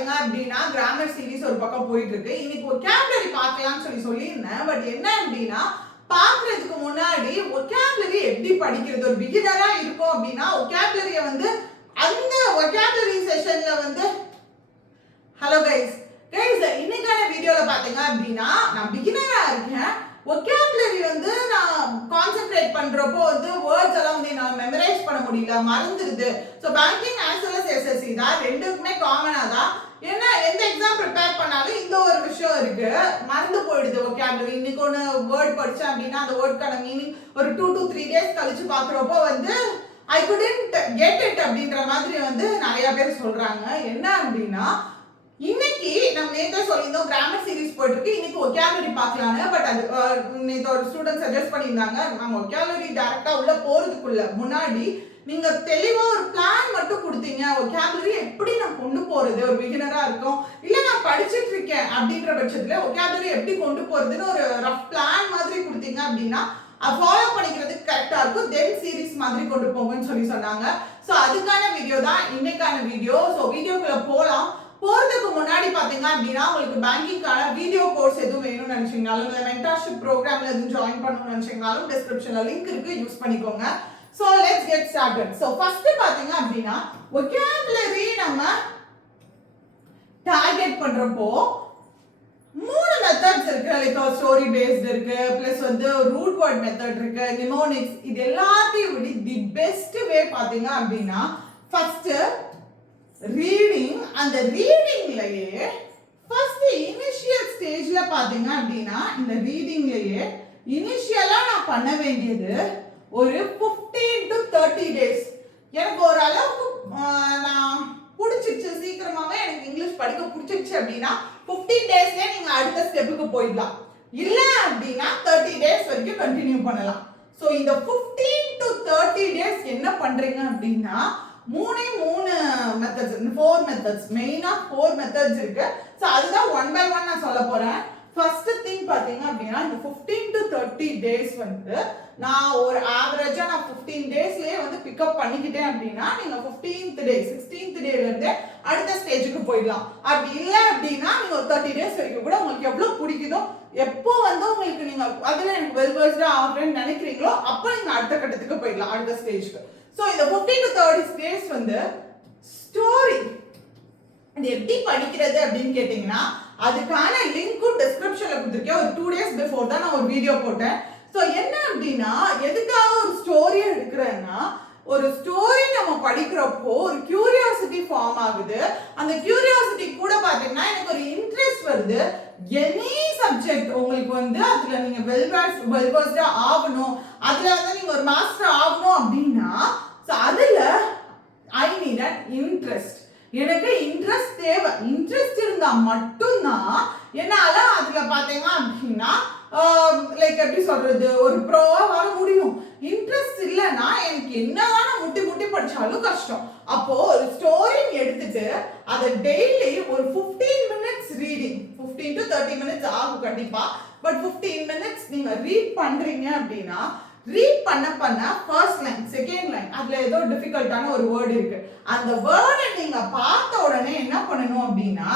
பாத்தீங்க அப்படின்னா grammar series ஒரு பக்கம் போயிட்டு இருக்கு. இன்னைக்கு vocabulary பார்க்கலாம்னு சொல்லியிருந்தேன். பட் என்ன அப்படின்னா பாக்குறதுக்கு முன்னாடி vocabulary எப்படி படிக்கிறது, ஒரு பிகினரா இருக்கும் அப்படின்னா vocabulary வந்து அந்த vocabulary செஷன்ல வந்து ஹலோ கைஸ் இன்னைக்கான வீடியோல பாத்தீங்க அப்படின்னா நான் பிகினரா இருக்கேன். vocabulary வந்து நான் கான்சென்ட்ரேட் பண்றப்போ வந்து வேர்ட்ஸ் எல்லாம் வந்து நான் மெமரைஸ் பண்ண முடியல, மறந்துடுது. So banking as well as SSC தான் ரெண்டுக்குமே காமனா தான். ஏன்னா எந்த எக்ஸாம் ப்ரிப்பேர் பண்ணாலும் இந்த ஒரு விஷயம் இருக்கு, மறந்து போயிடுது vocabulary. இன்னைக்கு ஒன்று வேர்ட் படிச்சேன் அப்படின்னா அந்த வேர்டுக்கான மீனிங் ஒரு 2 to 3 days கழிச்சு பாக்குறப்போ வந்து ஐ குடன்ட் கெட் இட் அப்படின்ற மாதிரி வந்து நிறைய பேர் சொல்றாங்க. என்ன அப்படின்னா இன்னைக்கு நம்ம நேத்தே சொல்லியிருந்தோம் கிராமர் சீரிஸ் போயிட்டு இருக்கு, இன்னைக்கு vocabulary பார்க்கலான்னு. பட் அது நேற்று ஒரு ஸ்டூடெண்ட் சஜஸ்ட் பண்ணியிருந்தாங்க, நம்ம vocabulary டைரக்டா உள்ள போறதுக்குள்ள முன்னாடி நீங்க தெளிவா ஒரு பிளான் மட்டும் கொடுத்தீங்க, vocabulary எப்படி நான் கொண்டு போறது, ஒரு பிகினரா இருக்கும் இல்ல நான் படிச்சுட்டு இருக்கேன் அப்படின்ற பட்சத்துல vocabulary எப்படி கொண்டு போறதுன்னு ஒரு ரஃப் பிளான் மாதிரி கொடுத்தீங்க அப்படின்னா ஃபாலோ பண்ணிக்கிறதுக்கு கரெக்டா இருக்கும். தென் சீரிஸ் மாதிரி கொண்டு போங்கன்னு சொன்னாங்க. ஸோ அதுக்கான வீடியோ தான் இன்னைக்கான வீடியோ. ஸோ வீடியோக்குள்ள போறதுக்கு முன்னாடி பாத்தீங்க அப்படின்னா உங்களுக்கு பேங்கிங்கான வீடியோ கோர்ஸ் எதுவும் வேணும்னு நினைச்சீங்கனாலும் இல்ல மென்டர்ஷிப் ப்ரோக்ராம்ல எதுவும் ஜாயின் பண்ணணும்னு நினைச்சீங்கனாலும் டிஸ்கிரிப்ஷன்ல லிங்க் இருக்கு, யூஸ் பண்ணிக்கோங்க. So let's get started. So first பாத்தீங்க அப்படின்னா vocabulary நம்ம டார்கெட் பண்றப்போ 3 மெத்தட்ஸ் இருக்கு. லைக் ஸ்டோரி பேஸ்ட் இருக்கு, பிளஸ் வந்து ரூட் வேர்ட் மெத்தட் இருக்கு, நிமோனிக்ஸ். இது எல்லாத்தையும் விட தி பெஸ்ட் வே பாத்தீங்க அப்படின்னா ஃபர்ஸ்ட் ரீடிங். அந்த ரீடிங்லயே ஃபர்ஸ்ட் இனிஷியல் ஸ்டேஜ்ல பாத்தீங்க அப்படின்னா இந்த ரீடிங்லயே இனிஷியலா நான் பண்ண வேண்டியது ஒரு 15 to 30 days. எனக்கு ஒரு அளவுக்கு நான் பிடிச்சிருச்சு, சீக்கிரமாவே எனக்கு இங்கிலீஷ் படிக்க பிடிச்சிருச்சு அப்படின்னா 15 டேஸ்லயே நீங்க அடுத்த ஸ்டெப்புக்கு போயிடலாம். இல்ல அப்படின்னா 30 days வரைக்கும் கண்டினியூ பண்ணலாம். சோ இந்த 15 to 30 days என்ன பண்றீங்க அப்படின்னா 3 மெத்தட்ஸ், 4 மெத்தட்ஸ், மெயினா 4 மெத்தட்ஸ் இருக்கு. சோ அதுதான் ஒன் பை ஒன் நான் சொல்ல போறேன். ஃபர்ஸ்ட் திங் பாத்தீங்க அப்படின்னா இந்த 15 to 30 days வந்து நான் ஒரு ஆவரேஜா நான் 15 டேஸ்லயே வந்து பிக்கப் பண்ணிக்கிட்டேன் அப்படின்னா நீங்க 15th டே 16th டேல இருந்து அடுத்த ஸ்டேஜுக்கு போயிடலாம். அப்படி இல்ல அப்படின்னா நீங்க ஒரு 30 டேஸ் வரைக்கும் கூட உங்களுக்கு எவ்வளவு பிடிக்குதோ, எப்போ வந்து உங்களுக்கு நீங்க அதுல எனக்கு வெல் வெர்ஸ்டா ஆகுறேன்னு நினைக்கிறீங்களோ அப்ப நீங்க அடுத்த கட்டத்துக்கு போயிடலாம், அடுத்த ஸ்டேஜ்க்கு. சோ இந்த 15 to 30 days வந்து ஸ்டோரி இது எப்படி படிக்கிறது அப்படின்னு கேட்டீங்கன்னா அதுக்கான லிங்க்கும் டிஸ்கிரிப்ஷன்ல கொடுத்துருக்கேன். ஒரு 2 days பிஃபோர் தான் நான் ஒரு வீடியோ போட்டேன். சோ என்ன அப்படின்னா எதுக்காக ஒரு ஸ்டோரி எடுக்கிறேன்னா ஒரு ஸ்டோரி நம்ம படிக்கிறப்போ ஒரு கியூரியாசிட்டி ஃபார்ம் ஆகுது. அந்த கியூரியாசிட்டி கூட பாத்தீங்கன்னா எனக்கு ஒரு இன்ட்ரெஸ்ட் வருது. எனி சப்ஜெக்ட் உங்களுக்கு வந்து அதுல நீங்க வெல் வெர்ஸ்டா ஆகணும், அதுல வந்து நீங்க ஒரு மாஸ்டர் ஆகணும் அப்படின்னா அதுல ஐ நீட் அன் இன்ட்ரெஸ்ட். எனக்கு இன்ட்ரெஸ்ட் தேவை. இன்ட்ரெஸ்ட் இருந்தா மட்டும்தான் என்னால அதுல பாத்தீங்க அப்படின்னா லைக் எப்படி சொல்றது ஒரு ப்ரோவா வர முடியும். இன்ட்ரெஸ்ட் இல்லைன்னா எனக்கு என்னதான் முட்டி படிச்சாலும் கஷ்டம். அப்போ ஒரு ஸ்டோரி எடுத்துட்டு அதை டெய்லி ஒரு 15 minutes ரீடிங், 15 to 30 minutes ஆகும் கண்டிப்பா. பட் 15 minutes நீங்க ரீட் பண்றீங்க அப்படின்னா ரீட் பண்ண ஃபர்ஸ்ட் லைன் செகண்ட் லைன் அதுல ஏதோ டிஃபிகல்ட்டான ஒரு வேர்ட் இருக்கு, அந்த வேர்டை நீங்க பார்த்த உடனே என்ன பண்ணணும் அப்படின்னா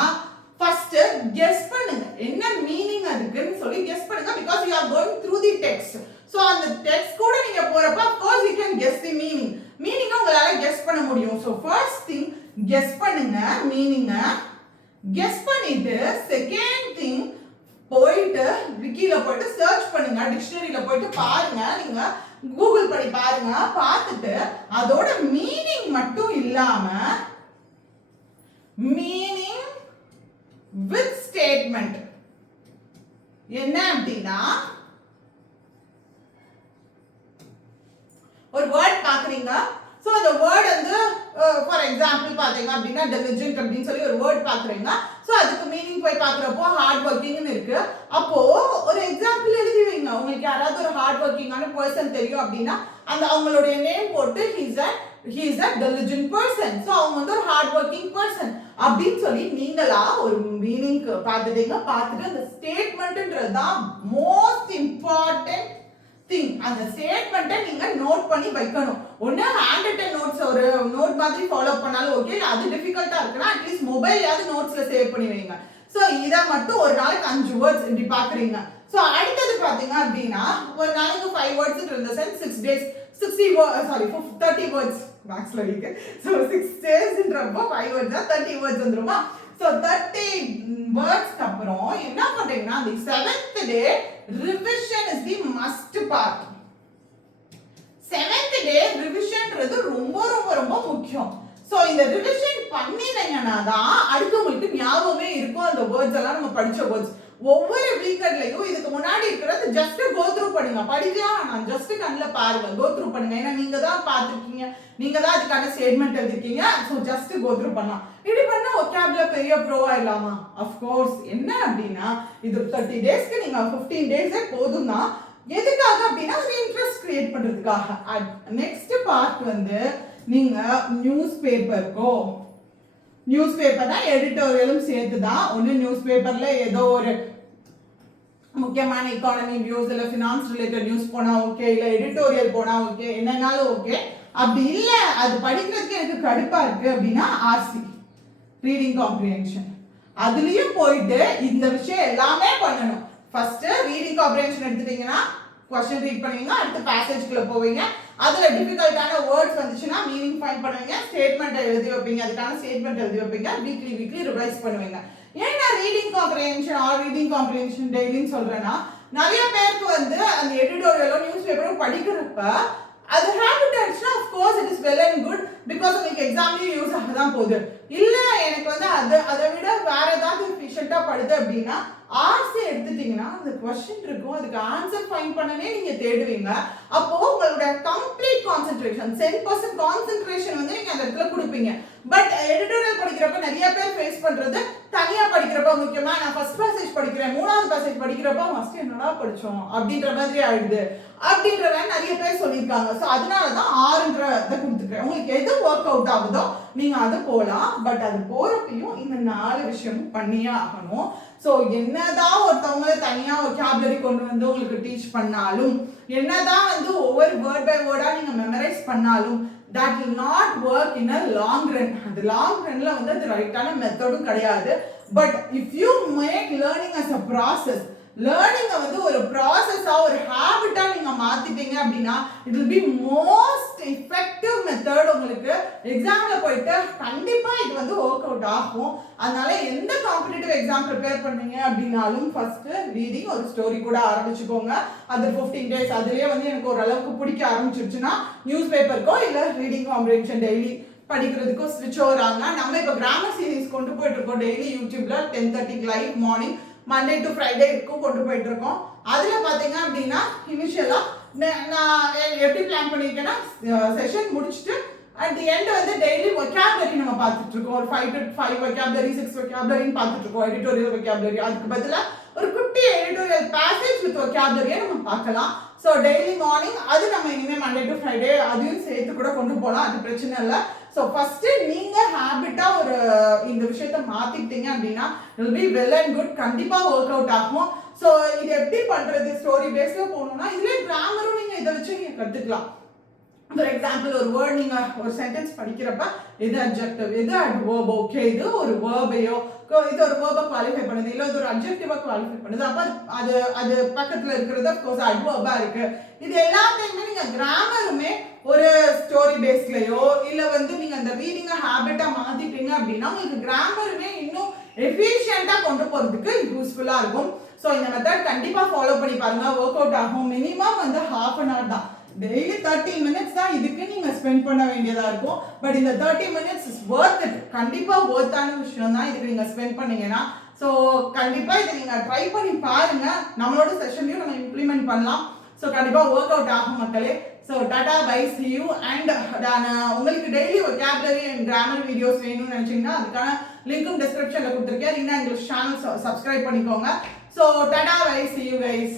ஃபர்ஸ்ட் கெஸ் பண்ணுங்க என்ன மீனிங் அதுக்குன்னு சொல்லி கெஸ் பண்ணுங்க. Because you are going through the text. So அந்த டெக்ஸ்ட் கூட நீங்க போறப்ப of course you can guess the meaning. மீனிங்கை உங்களால கெஸ் பண்ண முடியும். சோ ஃபர்ஸ்ட் திங் கெஸ் பண்ணுங்க மீனிங்கை. கெஸ் பண்ணிட்டு செகண்ட் திங் போயிட்டு விக்கில போயிட்டு சர்ச் பண்ணுங்க, டிக்ஷனரியில போயிட்டு பாருங்க, நீங்க கூகுள் பண்ணி பாருங்க. பார்த்துட்டு அதோட மீனிங் மட்டும் இல்லாம மீனிங் வித் ஸ்டேட்மெண்ட் என்ன அப்படின்னா ஒரு வேர்ட் பாக்குறீங்க. சோ அந்த வேர்ட் வந்து ஃபார் எக்ஸாம்பிள் பாத்தீங்க அப்படின்னா டெலிஜென்ட் அப்படின்னு சொல்லி ஒரு வேர்ட் பாக்குறீங்க. சோ அதுக்கு மீனிங் போய் பாக்குறப்போ ஹார்ட் ஒர்க்கிங்னு இருக்கு. அப்போ ஒரு எக்ஸாம்பிள் எழுதி வைங்க. உங்களுக்கு யாராவது ஒரு ஹார்ட் ஒர்க்கிங்கான பர்சன் தெரியும் அப்படின்னா அந்த அவங்களுடைய நேம் போட்டு he is a diligent person. So அவங்க வந்து ஒரு ஹார்ட் ஒர்க்கிங் பர்சன் அப்படின்னு சொல்லி நீங்களா ஒரு மீனிங் பார்த்துட்டீங்க. பார்த்துட்டு அந்த ஸ்டேட்மெண்ட்ன்றது தான் மோஸ்ட் இம்பார்ட்டன்ட் திங். அந்த ஸ்டேட்மெண்ட்டை நீங்க நோட் பண்ணி வைக்கணும். ஒண்ணு ஹேண்ட் ரிட்டன் நோட்ஸ் ஒரு நோட் மாதிரி ஃபாலோ பண்ணாலும் ஓகே, இல்ல அது டிஃபிகல்ட்டா இருக்குன்னா அட்லீஸ்ட் மொபைல்யாவது நோட்ஸ்ல சேவ் பண்ணி வைங்க. ஸோ இதை மட்டும் ஒரு நாளைக்கு 5 வேர்ட்ஸ் இப்படி பாக்குறீங்க. ஸோ அடுத்தது பாத்தீங்க அப்படின்னா ஒரு நாளைக்கு 5 வேர்ட்ஸ் இருந்த சென்ஸ் 6 days 30 வேர்ட்ஸ் மேக்ஸ்ல இருக்கு. ஸோ 6 daysன்றப்போ 5 வேர்ட்ஸ் 30 வேர்ட்ஸ் வந்துருமா. ஸோ 30 வேர்ட்ஸ்க்கு அப்புறம் என்ன பண்றீங்கன்னா the 7th day revision is the must part. 7th day revisionன்றது ரொம்ப ரொம்ப ரொம்ப முக்கியம். சோ இந்த ரிவிஷன் பண்ணினீங்கன்னா தான் அடுத்து உங்களுக்கு ஞாபகமே இருக்கும் அந்த வேர்ட்ஸ் எல்லாம் நம்ம படிச்ச வேர்ட்ஸ். ஒவ்வொரு வீக்கெண்ட்லயும் இதுக்கு முன்னாடி இருக்கிறது ஜஸ்ட் கோ த்ரூ பண்ணுங்க. படிக்கலாம் நான் ஜஸ்ட் கண்ணுல பாருங்க, கோ த்ரூ பண்ணுங்க. ஏன்னா நீங்க தான் பார்த்துருக்கீங்க, நீங்க தான் அதுக்கான ஸ்டேட்மெண்ட் எழுதிருக்கீங்க. ஸோ ஜஸ்ட் கோ த்ரூ பண்ணலாம். இப்படி பண்ணா ஒகாபுலரி பெரிய ப்ரோவா இல்லாமா? அஃப்கோர்ஸ். என்ன அப்படின்னா இது 30 டேஸ்க்கு நீங்க 15 டேஸே போதும் தான். எதுக்காக அப்படின்னா ஒரு இன்ட்ரெஸ்ட் கிரியேட் பண்றதுக்காக. நெக்ஸ்ட் பார்ட் வந்து நீங்க நியூஸ் பேப்பர்னா எடிட்டோரியலும் சேர்த்துதான். ஒன்னு நியூஸ் பேப்பர்ல ஏதோ ஒரு முக்கியமான எக்கானமி நியூஸ் இல்ல ஃபினான்ஸ் ரிலேட்டட் நியூஸ் போனா ஓகே, இல்ல எடிட்டோரியல் போனா ஓகே, என்னன்னாலும் ஓகே. அப்படி இல்ல அது படிக்கிறதுக்கு எனக்கு கடுப்பா இருக்கு அப்படின்னா ஆர்சி ரீடிங் காம்ப்ரிஹென்ஷன் அதுலயும் போயிட்டு இந்த விஷயம் எல்லாமே பண்ணணும். ஃபர்ஸ்ட் ரீடிங் காம்ப்ரிஹென்ஷன் எடுத்துட்டீங்கன்னா क्वेश्चन ரீட் பண்ணுவீங்க, அடுத்து பேசேஜ்க்குள்ள போவீங்க. அதுல டிஃபிகல்ட்டான வேர்ட்ஸ் வந்துச்சுன்னா மீனிங் ஃபைண்ட் பண்ணுவீங்க, ஸ்டேட்மெண்ட் எழுதி வைப்பீங்க, அதுக்கான ஸ்டேட்மெண்ட் எழுதி வைப்பீங்க, வீக்லி ரிவைஸ் பண்ணுவீங்க. ஏன்னா ரீடிங் காம்ப்ரிஹென்ஷன் டெய்லின்னு சொல்றேன்னா நிறைய பேருக்கு வந்து அந்த எடிட்டோரியலோ நியூஸ் பேப்பரோ படிக்கிறப்ப அது ஹேபிட் ஆயிடுச்சுன்னா of course it is well and good because உங்களுக்கு எக்ஸாம்லயும் யூஸ் ஆக தான் போகுது. இல்ல எனக்கு வந்து அதை விட வேற ஏதாவது எஃபிஷியன்ட்டா படுது அப்படின்னா ஆர்சி எடுத்துட்டீங்கன்னா அந்த क्वेश्चन இருக்கும், அதுக்கு ஆன்சர் ஃபைண்ட் பண்ணனே நீங்க தேடுவீங்க. அப்போ உங்களோட கம்ப்ளீட் கான்சென்ட்ரேஷன் 10% கான்சென்ட்ரேஷன் வந்து நீங்க அந்த இடத்துல கொடுப்பீங்க. பட் எடிட்டோரியல் படிக்கிறப்ப நிறைய பேர் ஃபேஸ் பண்றது தனியா படிக்கிறப்ப முக்கியமா நான் ஃபர்ஸ்ட் பேசேஜ் படிக்கிறேன், 3வது பேசேஜ் படிக்கிறப்ப ஃபர்ஸ்ட் என்னடா படிச்சோம் அப்படின்ற மாதிரி ஆயிடுது அப்படின்ற மாதிரி நிறைய பேர் சொல்லியிருக்காங்க. ஸோ அதனாலதான் 6ன்றத கொடுத்துருக்கேன். உங்களுக்கு எது ஒர்க் அவுட் ஆகுதோ நீங்க அது போகலாம். பட் அது போறப்பையும் இந்த 4 விஷயமும் பண்ணியே ஆகணும். ஸோ என்னதான் ஒருத்தவங்க தனியா ஒகாபுலரி கொண்டு வந்து உங்களுக்கு டீச் பண்ணாலும், என்னதான் வந்து ஒவ்வொரு வேர்ட் பை வேர்டா நீங்க மெமரைஸ் பண்ணாலும் that will not work in a long run. அது லாங் ரன்ல வந்து அது ரைட்டான மெத்தடும் கிடையாது. But if you make learning as a process, லேர்னிங்கை வந்து ஒரு ப்ராசஸா ஒரு ஹேபிட்டா நீங்க மாத்திட்டீங்க அப்படின்னா it will be most effective method. உங்களுக்கு எக்ஸாம்ல போயிட்டு கண்டிப்பா இது வந்து ஒர்க் அவுட் ஆகும். அதனால எந்த காம்படிட்டிவ் எக்ஸாம் ப்ரிப்பேர் பண்ணீங்க அப்படின்னாலும் ஃபர்ஸ்ட் ரீடிங் ஒரு ஸ்டோரி கூட ஆரம்பிச்சுக்கோங்க. அது 15 டேஸ் அதுலயே வந்து எனக்கு ஓரளவுக்கு பிடிக்க ஆரம்பிச்சிருச்சுன்னா நியூஸ் பேப்பருக்கோ இல்ல ரீடிங் காம்ப்ரிஹென்ஷன் டெய்லி படிக்கிறதுக்கோ ஸ்விட்ச் ஓவர் ஆகுங்க. நம்ம இப்போ கிராமர் சீரீஸ் கொண்டு போயிட்டு இருக்கோம் டெய்லி யூடியூப்ல 10:30 live morning Monday to Friday இருக்கும் கொண்டு போயிட்டு இருக்கோம். அதுல பாத்தீங்க அப்படின்னா இனிஷியலா நான் எப்படி பிளான் பண்ணிருக்கேன்னா செஷன் முடிச்சுட்டு அட் தி எண்ட் வந்து டெய்லி vocabulary நம்ம பார்த்துட்டு இருக்கோம். ஒரு 5 to 5 vocabulary 6 vocabulary பார்த்துட்டு இருக்கோம். எடிட்டோரியல் vocabulary அதுக்கு பதிலா ஒரு குட்டி எடிட்டோரியல் பேசேஜ் வித் vocabulary நம்ம பார்க்கலாம். ஸோ டெய்லி மார்னிங் அது நம்ம இனிமேல் மண்டே டு ஃப்ரைடே அதையும் சேர்த்து கூட கொண்டு போகலாம், அது பிரச்சனை இல்லை. ஸோ ஃபர்ஸ்ட் நீங்க ஹேபிட்டா ஒரு இந்த விஷயத்த மாத்திக்கிட்டீங்க அப்படின்னா it will be well and good, கண்டிப்பா ஒர்க் அவுட் ஆகும். ஸோ இது எப்படி பண்றது? ஸ்டோரி பேஸ்ல போகணும்னா இதுல கிராமரும் நீங்க இதை வச்சு நீங்க கத்துக்கலாம். ஃபார் எக்ஸாம்பிள் ஒரு வேர்ட் நீங்க ஒரு சென்டென்ஸ் படிக்கிறப்ப எது அட்ஜெக்டிவ் எது அட்வர்ப், ஓகே இது ஒரு வேர்பையோ இது ஒரு வேர்பை குவாலிஃபை பண்ணுது இல்ல இது ஒரு அட்ஜெக்டிவா குவாலிஃபை பண்ணுது, அப்ப அது பக்கத்துல இருக்கிறது அஃப்கோர்ஸ் அட்வர்பா இருக்கு. இது எல்லாத்தையுமே நீங்க கிராமருமே ஒரு ஸ்டோரி பேஸ்லயோ இல்ல வந்து நீங்க அந்த ரீடிங் ஹேபிட்டா மாத்திட்டீங்க அப்படின்னா உங்களுக்கு கிராமருமே இன்னும் எஃபிஷியன்ட்டா கொண்டு போறதுக்கு யூஸ்ஃபுல்லா இருக்கும். ஸோ இந்த மெத்தட் கண்டிப்பா ஃபாலோ பண்ணி பாருங்க, ஒர்க் அவுட் ஆகும். மினிமம் வந்து ½ an hour தான், டெய்லி 30 minutes தான் இதுக்கு நீங்க ஸ்பெண்ட் பண்ண வேண்டியதா இருக்கும். பட் இந்த 30 minutes இஸ் வர்த் இட், கண்டிப்பா வர்த்தான விஷயம் தான் இதுக்கு நீங்க ஸ்பெண்ட் பண்ணீங்கன்னா. ஸோ கண்டிப்பா இதை நீங்க ட்ரை பண்ணி பாருங்க, நம்மளோட செஷன்லயும் நம்ம இம்ப்ளிமெண்ட் பண்ணலாம். ஸோ கண்டிப்பா ஒர்க் அவுட் ஆகும் மக்களே. So tata bye see you. And உங்களுக்கு daily vocabulary and grammar videos வேணும்னு நினைச்சீங்கன்னா அதுக்கான லிங்க்கும் டிஸ்கிரிப்ஷன்ல கொடுத்துருக்கேன். ரீனா இங்கிலீஷ் சேனல் சப்ஸ்கிரைப் பண்ணிக்கோங்க. So tata bye see you guys.